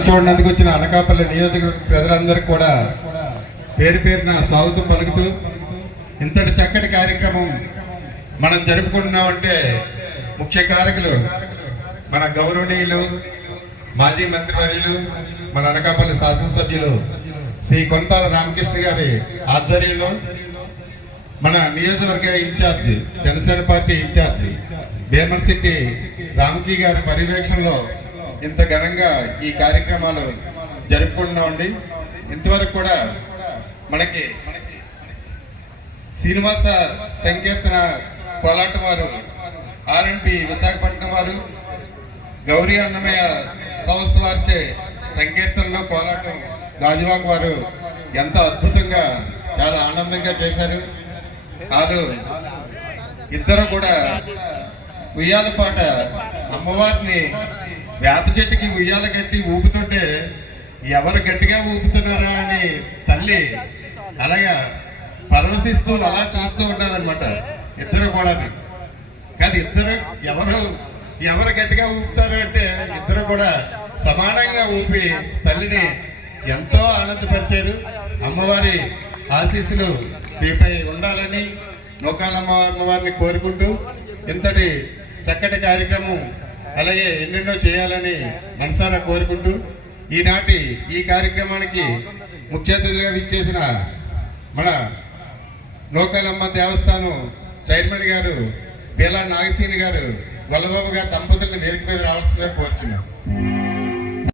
చూడడానికి వచ్చిన అనకాపల్లి నియోజకవర్గ ప్రజలందరికీ కూడా పేరు పేరున స్వాగతం పలుకుతూ ఇంతటి చక్కటి కార్యక్రమం మనం జరుపుకుంటున్నామంటే ముఖ్య కారకులు మన గౌరవనీయులు మాజీ మంత్రివర్యులు మన అనకాపల్లి శాసనసభ్యులు శ్రీ కొంతాల రామకృష్ణ గారి ఆధ్వర్యంలో మన నియోజకవర్గ incharge Janasena party incharge Bhimarshetti రామకీ గారి పర్యవేక్షణలో ఇంత ఘనంగా ఈ కార్యక్రమాలు జరుపుకుంటున్నామండి. ఇంతవరకు కూడా మనకి శ్రీనివాస సంకీర్తన కోలాటం వారు ఆర్ఎన్పి విశాఖపట్నం వారు, గౌరీ అన్నమయ్య సంస్థ వారిచే సంకీర్తనలో కోలాటం గాజువాక వారు ఎంతో అద్భుతంగా చాలా ఆనందంగా చేశారు. కాదు ఇద్దరు కూడా ఉయ్యాల పాట అమ్మవారిని వేప చెట్టుకి ఉయ్యాల గట్టి ఊపుతుంటే ఎవరు గట్టిగా ఊపుతున్నారా అని తల్లి అలాగా పరవశిస్తూ అలా చూస్తూ ఉంటారనమాట ఇద్దరు కూడా. కానీ ఇద్దరు ఎవరు గట్టిగా ఊపుతారు అంటే ఇద్దరు కూడా సమానంగా ఊపి తల్లిని ఎంతో ఆనందపరిచారు. అమ్మవారి ఆశీస్సులు మీపై ఉండాలని నూకాలమ్మవారిని కోరుకుంటూ ఇంతటి చక్కటి కార్యక్రమం అలాగే ఎన్నెన్నో చేయాలని మనసారా కోరుకుంటూ ఈనాటి ఈ కార్యక్రమానికి ముఖ్య అతిథిగా విచ్చేసిన మన నూకాలమ్మ దేవస్థానం చైర్మన్ గారు బేలా నాగశ్రీని గారు, గొల్లబాబు గారి దంపతులను వేదిక మీద రావాల్సిందిగా కోరుచున్నాం.